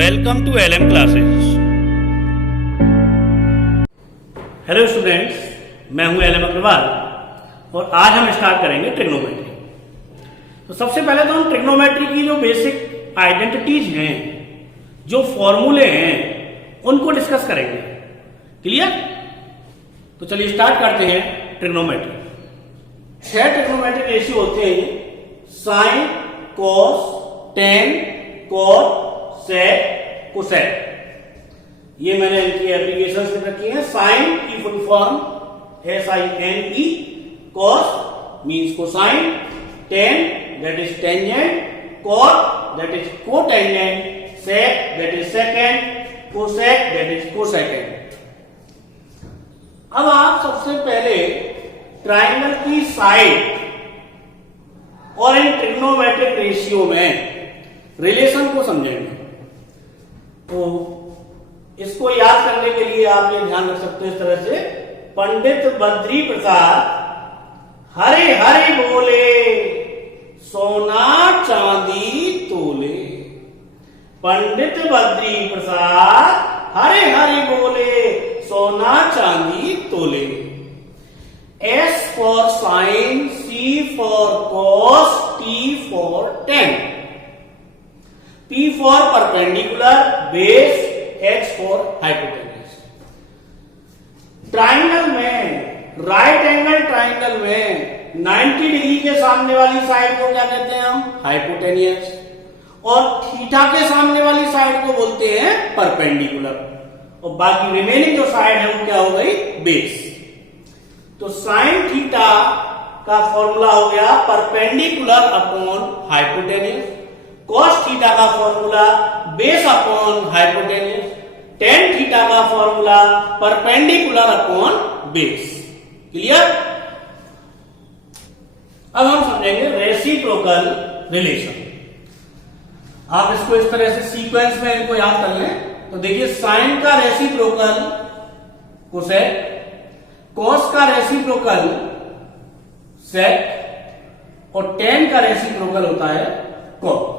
Welcome to LM classes. Hello students, मैं हूं LM Agarwal और आज हम स्टार्ट करेंगे ट्रिग्नोमेट्री। तो सबसे पहले तो हम ट्रिग्नोमेट्री की जो बेसिक आइडेंटिटीज हैं, जो फॉर्मूले हैं, उनको डिस्कस करेंगे। क्लियर? तो चलिए स्टार्ट करते हैं ट्रिग्नोमेट्री। 6 ट्रिग्नोमेट्रिक रेशियो होते हैं ये: sine, cos, tan, cot, sec, cosec. ये मैंने इनकी एप्लीकेशन में रखी है। साइन की full form SINE, cos means cosine, tan that is tangent, cot that is cotangent, sec that is secant, cosec that is cosecant. अब आप सबसे पहले ट्राइंगल की साइड और इन ट्रिग्नोमेट्रिक रेशियो में रिलेशन को समझेंगे। तो इसको याद करने के लिए आप ये ध्यान रख सकते हो इस तरह से: पंडित बद्री प्रसाद हरे हरे बोले, सोना चांदी तोले। पंडित बद्री प्रसाद हरे हरे बोले, सोना चांदी तोले। S for sin, C for cos, T for tan, P for perpendicular, base, H for hypotenuse। Triangle में, राइट एंगल ट्राइंगल में 90 डिग्री के सामने वाली साइड को क्या कहते हैं हम? हाइपोटेनियस। और थीटा के सामने वाली साइड को बोलते हैं परपेंडिकुलर। और बाकी रिमेनिंग जो साइड है वो क्या हो गई? बेस। तो साइन थीटा का फॉर्मूला हो गया perpendicular upon hypotenuse, cos theta का formula base upon hypotenuse, tan theta का formula perpendicular upon base. Clear? अब हम समझेंगे रेसिप्रोकल रिलेशन। आप इसको इस तरह से सीक्वेंस में इनको याद कर लें। तो देखिए, साइन का रेसिप्रोकल कोसेक, कॉस का रेसिप्रोकल सेक और टेन का रेसिप्रोकल होता है कॉट।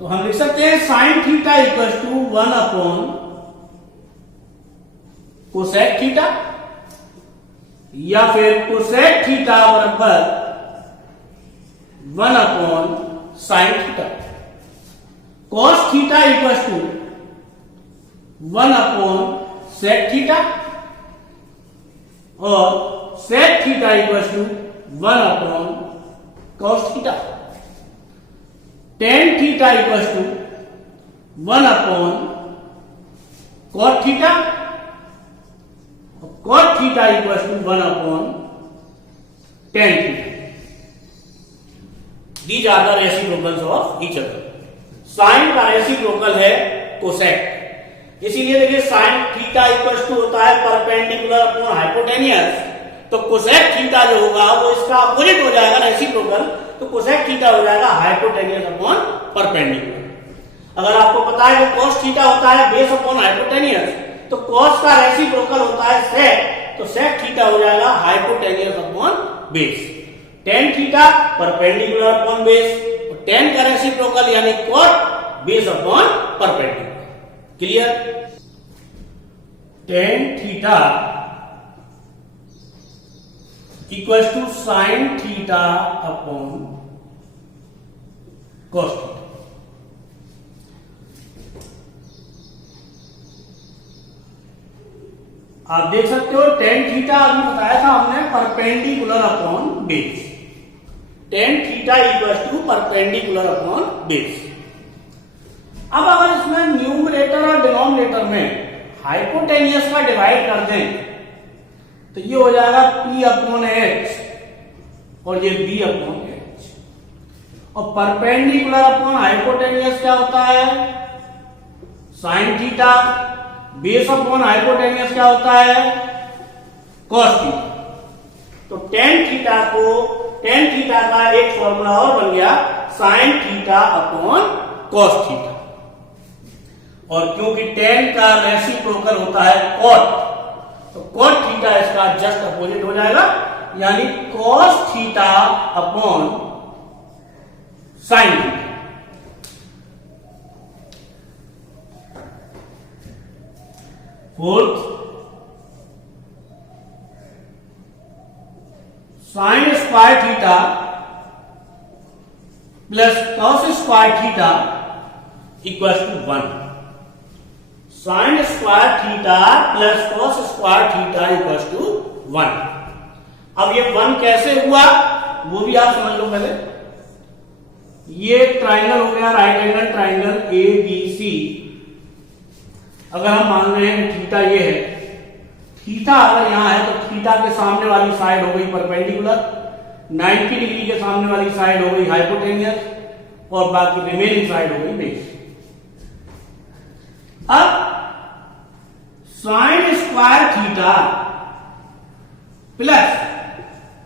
तो हम लिख सकते हैं sine theta equal to 1 upon cosec theta, या फिर कोसेक थीटा बराबर 1 upon sine theta. Cos theta equal to 1 upon sec theta और sec theta equal to 1 upon cos theta. Tan theta equal to 1 upon cot theta और cot theta equal to 1 upon tan theta. These are the reciprocals of each other. Sine का reciprocal है cosec, इसीलिए देखिए sign theta equal to होता है perpendicular upon hypotenuse. तो cosec theta जो होगा वो इसका अपोजिट हो जाएगा, रेसिप्रोकल। तो कोसेक थीटा हो जाएगा हाइपोटेनियस अपॉन परपेंडिकुलर। अगर आपको पता है कि कॉस थीटा होता है बेस अपॉन हाइपोटेनियस, तो कॉस का रेसिप्रोकल होता है सेक, तो सेक थीटा हो जाएगा hypotenuse upon base. Tan theta perpendicular upon base, और टेन का रेसिप्रोकल यानी cot base upon perpendicular. Clear? Tan theta equal to sine theta upon cos theta. आप देख सकते हो टेन थीटा अभी बताया था हमने perpendicular upon base. Tan theta equal to perpendicular upon base. अब अगर इसमें न्यूमरेटर और डिनोमिनेटर में हाइपोटेनियस का डिवाइड कर दें तो ये हो जाएगा P अपॉन H और ये B अपॉन H। और परपेंडिकुलर अपॉन हाइपोटेनियस क्या होता है? Sine theta. Base upon hypotenuse क्या होता है? Cos theta. तो टेन थीटा का एक फॉर्मूला और बन गया sine theta upon cos theta. और क्योंकि टेन का रेसिप्रोकल होता है कॉट, तो कॉट थीटा इसका जस्ट अपोजिट हो जाएगा, यानी cos theta upon sine theta. Fourth sine square theta plus cos square theta equal to 1। Sign square theta plus cos square theta equal to 1। अब ये 1 कैसे हुआ वो भी आप समझ लो पहले। ये ट्राइंगल हो गया, right angle triangle A B C. अगर हम मान रहे हैं कि थीटा ये है, थीटा अगर यहां है तो थीटा के सामने वाली साइड हो गई परपेंडिकुलर, 90 डिग्री के सामने वाली साइड हो गई हाइपोटेनियस और बाकी रिमेनिंग साइड हो गई बेस। अब sign square theta plus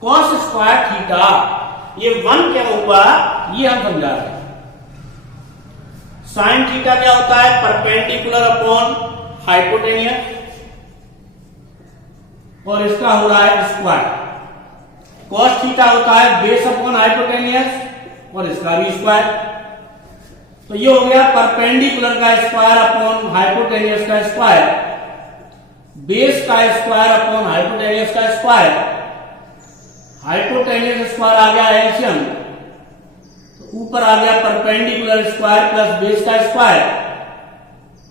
cos square theta, ये 1 क्या हुआ ये हम समझा रहे हैं। साइन थीटा क्या होता है? परपेंडिकुलर अपॉन हाइपोटेनियस और इसका हो रहा है स्क्वायर। कॉस थीटा होता है बेस अपॉन हाइपोटेनियस और इसका भी स्क्वायर। तो ये हो गया परपेंडिकुलर का स्क्वायर अपॉन हाइपोटेनियस का स्क्वायर, बेस का स्क्वायर अपॉन हाइपोटेनियस का स्क्वायर, हाइपोटेनियस स्क्वायर आ गया एलसीएम, तो ऊपर आ गया परपेंडिकुलर स्क्वायर प्लस बेस का स्क्वायर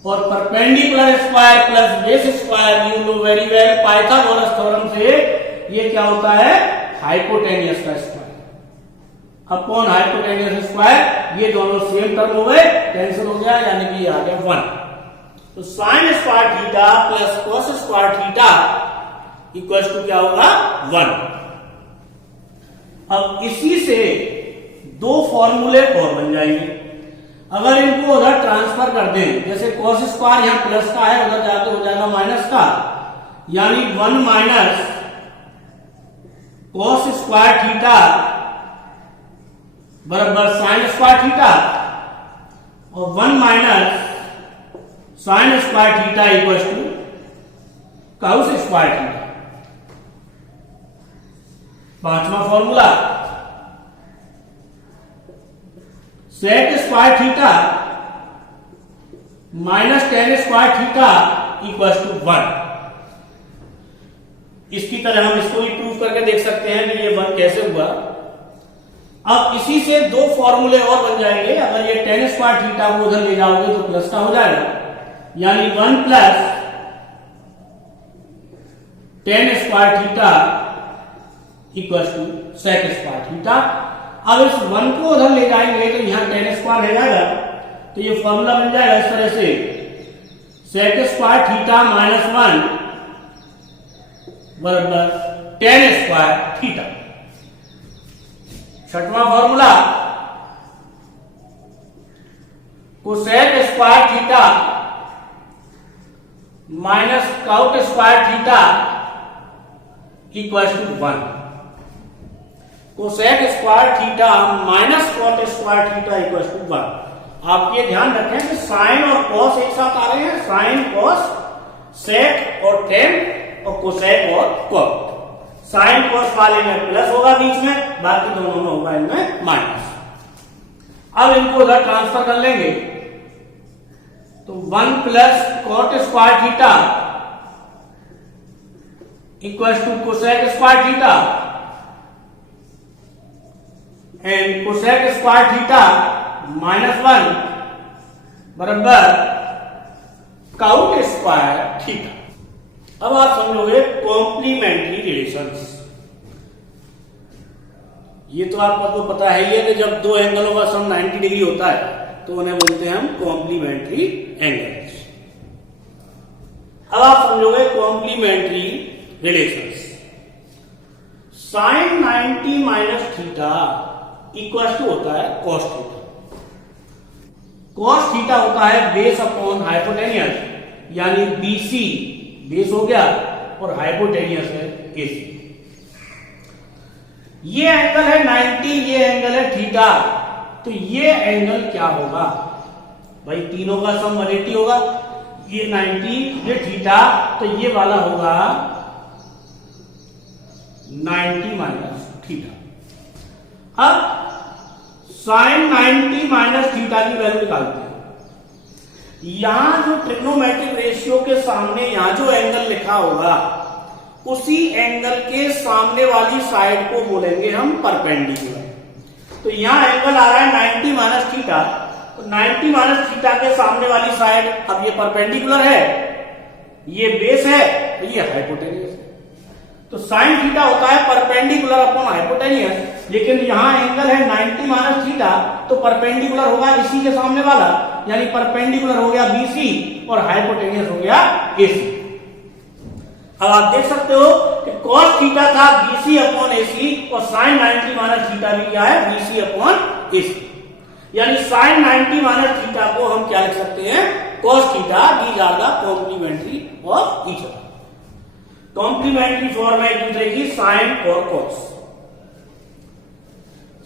और perpendicular square plus base square you know very well Pythagoras theorem से ये क्या होता है? हाइपोटेनियस का स्क्वायर अपॉन हाइपोटेनियस स्क्वायर। ये दोनों सेम टर्म हो गए, कैंसिल हो गया, यानी कि ये आ गया 1। तो sine square theta plus cos square theta equal to क्या होगा? 1। अब इसी से 2 फॉर्मूले और बन जाएंगे। अगर इनको उधर ट्रांसफर कर दें, जैसे कॉस स्क्वायर यहां प्लस का है, उधर जाके हो जाएगा माइनस का, यानी 1 माइनस कॉस स्क्वायर थीटा बराबर साइन स्क्वायर थीटा और 1 minus sine square theta equal to cos square theta. 5वां formula sec square theta minus tan square theta equal to 1। इसकी तरह हम इसको भी प्रूव करके देख सकते हैं कि ये 1 कैसे हुआ। अब इसी से 2 फॉर्मूले और बन जाएंगे। अगर ये टेन स्क्वायर थीटा को उधर ले जाओगे तो प्लस का हो जाएगा, यानी 1 plus tan square theta equal to sec square theta. अब इस 1 को उधर ले जाएंगे तो यहां टेन स्क्वायर हो जाएगा, तो ये फॉर्मूला बन जाएगा इस तरह से सेक स्क्वायर थीटा माइनस 1 बराबर टेन स्क्वायर थीटा। 6वां formula cosec square theta minus cot square theta equal to 1। Cosec square theta minus cot square theta equal to 1। आप ये ध्यान रखें कि साइन और कॉस एक साथ आ रहे हैं, साइन कॉस सेक और टेन और कोसेक और कॉट। साइन कॉस वाले में प्लस होगा बीच में, बाकी दोनों में होगा इनमें माइनस। अब इनको उधर ट्रांसफर कर लेंगे तो 1 plus cot square theta equal to cosec square theta and cosec square theta minus 1 बराबर काउट स्क्वायर थीटा। अब आप समझोगे कॉम्प्लीमेंट्री रिलेशंस। ये तो आपको पता है ही है कि जब 2 एंगलों का सम 90 डिग्री होता है तो उन्हें बोलते हैं हम कॉम्प्लीमेंट्री एंगल्स। अब आप समझोगे complementary relations. Sine 90 minus theta equal to होता है कॉस थीटा। कॉस थीटा होता है बेस अपॉन हाइपोटेनियस, यानी बीसी बेस हो गया और हाइपोटेनियस है एसी। ये एंगल है 90, ये एंगल है थीटा, तो ये एंगल क्या होगा भाई? तीनों का सम 180 होगा। ये 90, ये थीटा, तो ये वाला होगा 90 माइनस थीटा। अब साइन 90 माइनस थीटा की वैल्यू निकालते हैं। यहां जो ट्रिग्नोमेट्रिक रेशियो के सामने यहां जो एंगल लिखा होगा उसी एंगल के सामने वाली साइड को बोलेंगे हम परपेंडिकुलर। तो यहां एंगल आ रहा है 90 माइनस थीटा, तो 90 माइनस थीटा के सामने वाली साइड, अब ये परपेंडिकुलर है, ये बेस है, तो ये हाइपोटेनियस है। तो साइन थीटा होता है परपेंडिकुलर अपॉन हाइपोटेनियस, लेकिन यहां एंगल है 90 माइनस थीटा, तो परपेंडिकुलर होगा इसी के सामने वाला, यानी परपेंडिकुलर हो गया बीसी और हाइपोटेनियस हो गया एसी। अब आप देख सकते हो कि cos थीटा था बीसी अपॉन एसी और साइन 90 माइनस थीटा भी क्या है, बीसी अपॉन एसी। यानी साइन 90 माइनस थीटा को हम क्या लिख सकते हैं, cos theta. These are the complementary of each other. Complementary form है एक दूसरे की साइन और cos।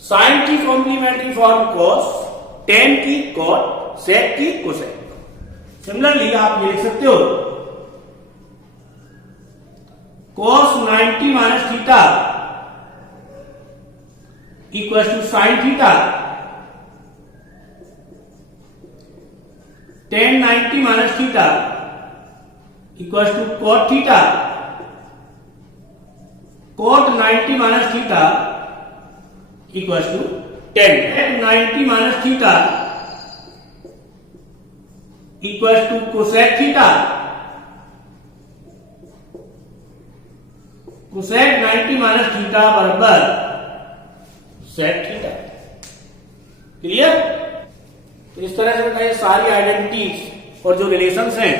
साइन की कॉम्प्लीमेंट्री फॉर्म cos, tan की cot, sec की cosec। सिमिलरली आप ये लिख सकते हो cos 90 minus theta equal to sine theta, tan 90 minus theta equal to cot theta, cot 90 minus theta equal to tan 90 minus theta equal to cosec theta, cosec 90 minus theta बराबर sec theta. Clear? तो इस तरह से बताइए सारी identities और जो relations हैं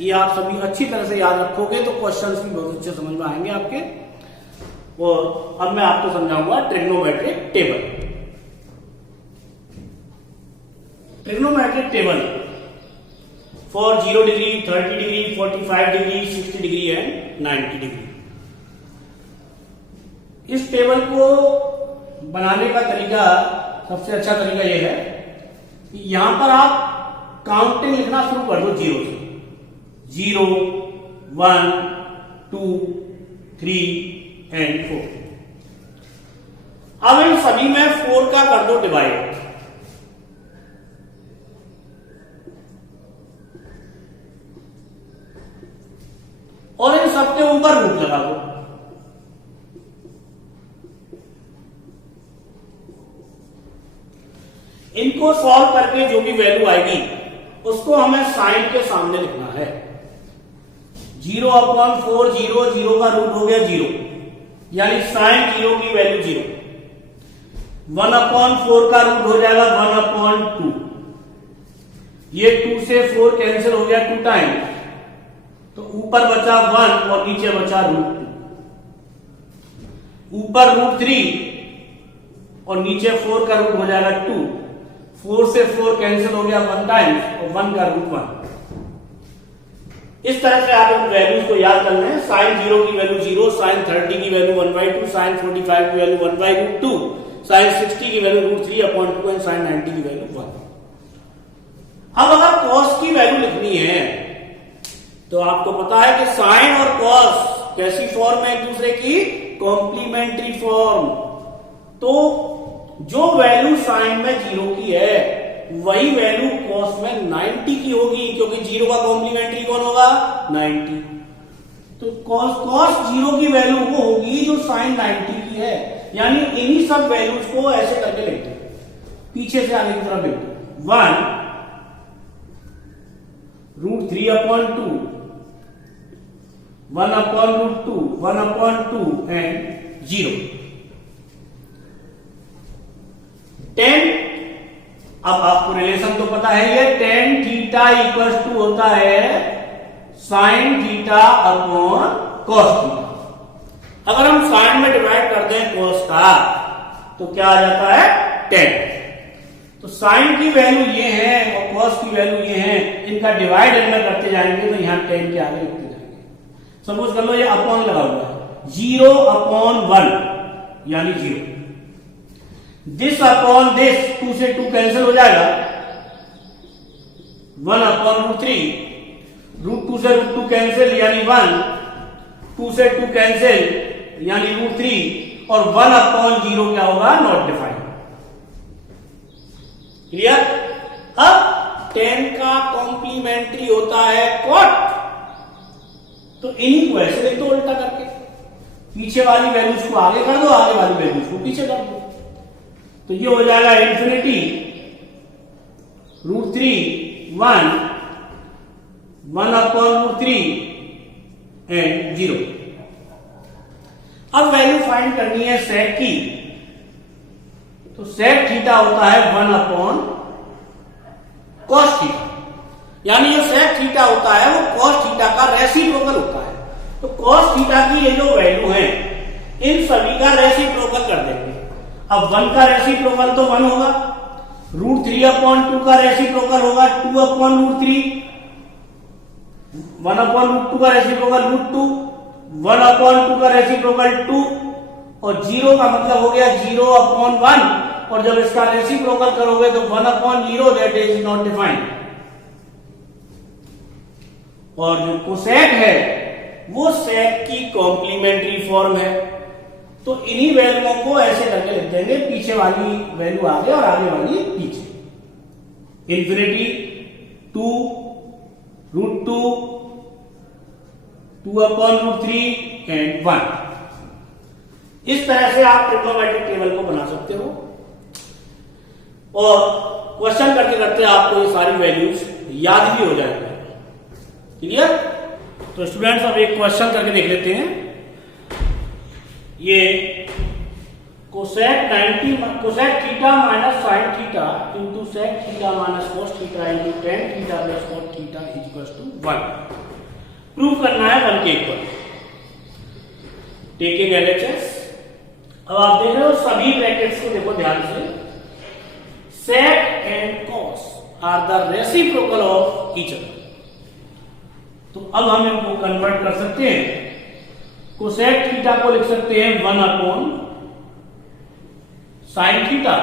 ये आप सभी अच्छी तरह से याद रखोगे तो क्वेश्चंस भी बहुत अच्छे समझ में आएंगे आपके। और अब मैं आपको समझाऊंगा trigonometric table. Trigonometric table for 0 degree, 30 degree, 45 degree, 60 degree and 90 degree. इस टेबल को बनाने का तरीका, सबसे अच्छा तरीका यह है कि यहां पर आप काउंटिंग लिखना शुरू कर दो जीरो से। 0, 1, 2, 3 एंड 4। अब इन सभी में 4 का कर दो डिवाइड। और इन सबके ऊपर रूट लगा दो। इनको सॉल्व करके जो भी वैल्यू आएगी उसको हमें साइन के सामने लिखना है। 0 अपॉन 4, 0, 0 का रूट हो गया 0, यानी साइन 0 की वैल्यू 0। 1 अपॉन 4 का रूट हो जाएगा 1 अपॉन 2। ये 2 से 4 कैंसिल हो गया 2 टाइम्स, तो ऊपर बचा 1 और नीचे बचा रूट 2। ऊपर रूट 3 और नीचे 4 का रूट हो जाएगा 2। 4 से 4 कैंसिल हो गया 1 टाइम्स और 1 का रूट 1। इस तरह से आप इन वैल्यूज को याद कर लें। साइन 0 की वैल्यू 0, साइन 30 की वैल्यू 1/2, साइन 45 की वैल्यू 1/2, साइन 60 की वैल्यू √3 अपॉन 2 एंड साइन 90 की वैल्यू 1। अब अगर cos की वैल्यू लिखनी है तो आपको पता है कि साइन और cos कैसी फॉर्म है एक दूसरे की, कॉम्प्लीमेंट्री फॉर्म। तो जो वैल्यू साइन में 0 की है वही वैल्यू cos में 90 की होगी, क्योंकि 0 का कॉम्प्लीमेंट्री कौन होगा, 90। तो cos 0 की वैल्यू वो होगी जो साइन 90 की है। यानी इन्हीं सब वैल्यूज को ऐसे करके लिखते हैं, पीछे से आगे की तरफ लिखते हैं। 1 √3 अपॉन 2, 1 अपॉन √2, 1 अपॉन 2 एंड 0। 10, अब आपको रिलेशन तो पता है, ये tan थीटा इक्वल टू होता है sine theta upon cos theta. अगर हम साइन में डिवाइड कर दें cos का तो क्या आ जाता है, 10। तो साइन की वैल्यू ये है और cos की वैल्यू ये है, इनका डिवाइड अंदर करते जाएंगे तो यहां 10 के आगे लिखते जाएंगे। सपोज कर लो ये अपॉन लगा हुआ है, 0 अपॉन 1 यानी 0। दिस अपॉन दिस, 2 से 2 कैंसिल हो जाएगा, 1 अपॉन √3, √2 से √2 कैंसिल यानी 1, 2 से 2 कैंसिल यानी √3 और 1 अपॉन 0 क्या होगा, नॉट डिफाइंड। क्लियर? अब 10 का कॉम्प्लीमेंट होता है कॉट। तो इन्हीं को ऐसे लिख दो उल्टा करके, पीछे वाली वैल्यूज को आगे कर दो, आगे वाली वैल्यूज को पीछे कर दो। तो ये हो जाएगा इंफिनिटी √3 1 1/√3 एंड 0। अब वैल्यू फाइंड करनी है सेक की। तो सेक थीटा होता है 1/cos थीटा, यानी जो सेक थीटा होता है वो cos थीटा का रेसिप्रोकल होता है। तो cos थीटा की ये जो वैल्यू है इन सभी का रेसिप्रोकल कर देंगे। अब 1 का रेसिप्रोकल तो 1 होगा, √3/2 का रेसिप्रोकल होगा 2/√3, 1/√2 का रेसिप्रोकल √2, 1/2 का रेसिप्रोकल 2 और 0 का मतलब हो गया 0/1। और जब इसका रेसिप्रोकल करोगे तो 1/0 दैट इज नॉट डिफाइंड। और जो कोसेक है वो सेक की कॉम्प्लीमेंट्री फॉर्म है। तो इन्हीं वैल्यूओं को ऐसे करके लिख देंगे, पीछे वाली वैल्यू आगे और आगे वाली पीछे। Infinity 2 √2 2/√3 and 1। इस तरह से आप ट्रिग्नोमेट्रिक टेबल को बना सकते हो और क्वेश्चन करते करते आपको ये सारी वैल्यूज याद भी हो जाएंगे। क्लियर? तो स्टूडेंट्स अब एक क्वेश्चन करके देख लेते हैं। ये cosec theta minus sine theta into sec theta minus cos theta into tan theta plus cos theta equal to 1 prove करना है 1 के इक्वल। Taking LHS। अब आप देख रहे हो सभी ब्रैकेट्स को देखो ध्यान से। Sec and cos are the reciprocal of each other. तो अब हम इनको कन्वर्ट कर सकते हैं। कोसेक थीटा को लिख सकते हैं 1/sin theta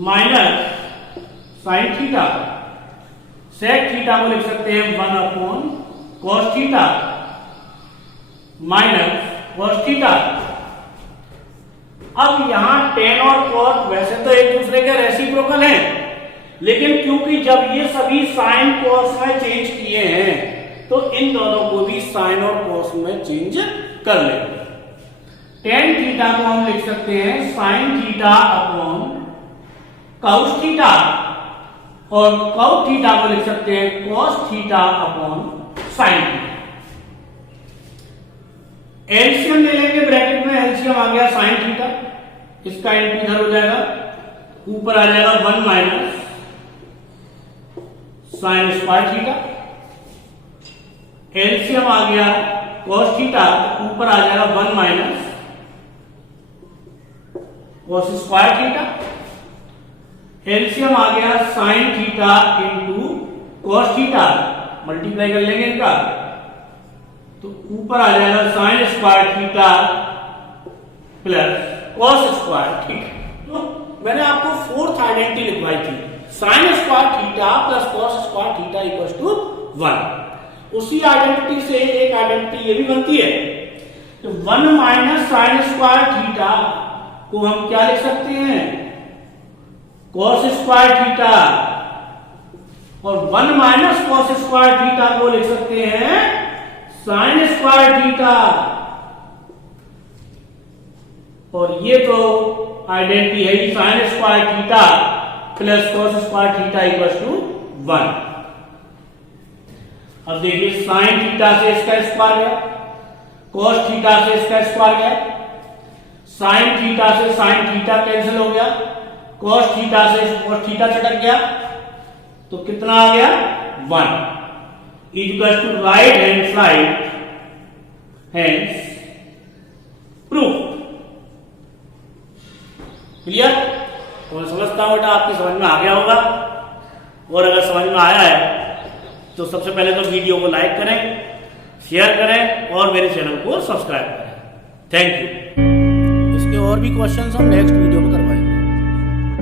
minus sin theta. Sec theta को लिख सकते हैं 1/cos theta minus cos theta. अब यहां tan और cos वैसे तो एक दूसरे के रेसिप्रोकल हैं, लेकिन क्योंकि जब ये सभी साइन कॉस में चेंज किए हैं तो इन दोनों को भी साइन और कॉस में चेंज कर लेंगे। टेन थीटा को हम लिख सकते हैं sine theta upon cos theta और कॉस थीटा को लिख सकते हैं cos theta upon sine theta. LCM ले लेंगे ब्रैकेट में, एलसीएम आ गया साइन थीटा, इसका इंटू इधर हो जाएगा, ऊपर आ जाएगा 1 minus sine square theta. LCM आ गया कॉस थीटा, ऊपर आ जाएगा 1 minus cos square theta. LCM आ गया sine theta into cos theta, multiply कर लेंगे इनका तो ऊपर आ जाएगा sine square theta plus cos square theta. तो मैंने आपको फोर्थ आइडेंटिटी लिखवाई थी, sine square theta plus cos square theta equal to 1। उसी आइडेंटिटी से एक आइडेंटिटी ये भी बनती है। तो 1 माइनस साइन स्क्वायर थीटा को हम क्या लिख सकते हैं, कॉस स्क्वायर थीटा, और 1 माइनस कॉस स्क्वायर थीटा को लिख सकते हैं साइन स्क्वायर थीटा। और ये तो आइडेंटिटी है sine square theta plus cos square theta equal to 1। अब देखिए साइन थीटा से इसका स्क्वायर गया, कॉस थीटा से इसका स्क्वायर गया, साइन थीटा से साइन थीटा कैंसिल हो गया, कॉस थीटा से कॉस थीटा चटक गया, तो कितना आ गया 1 equal to right hand side hence proof. Clear? तो मैं समझता हूं बेटा आपकी समझ में आ गया होगा, और अगर समझ में आया है तो सबसे पहले तो वीडियो को लाइक करें, शेयर करें और मेरे चैनल को सब्सक्राइब करें। Thank you. इसके और भी क्वेश्चंस हम नेक्स्ट वीडियो में करवाएंगे।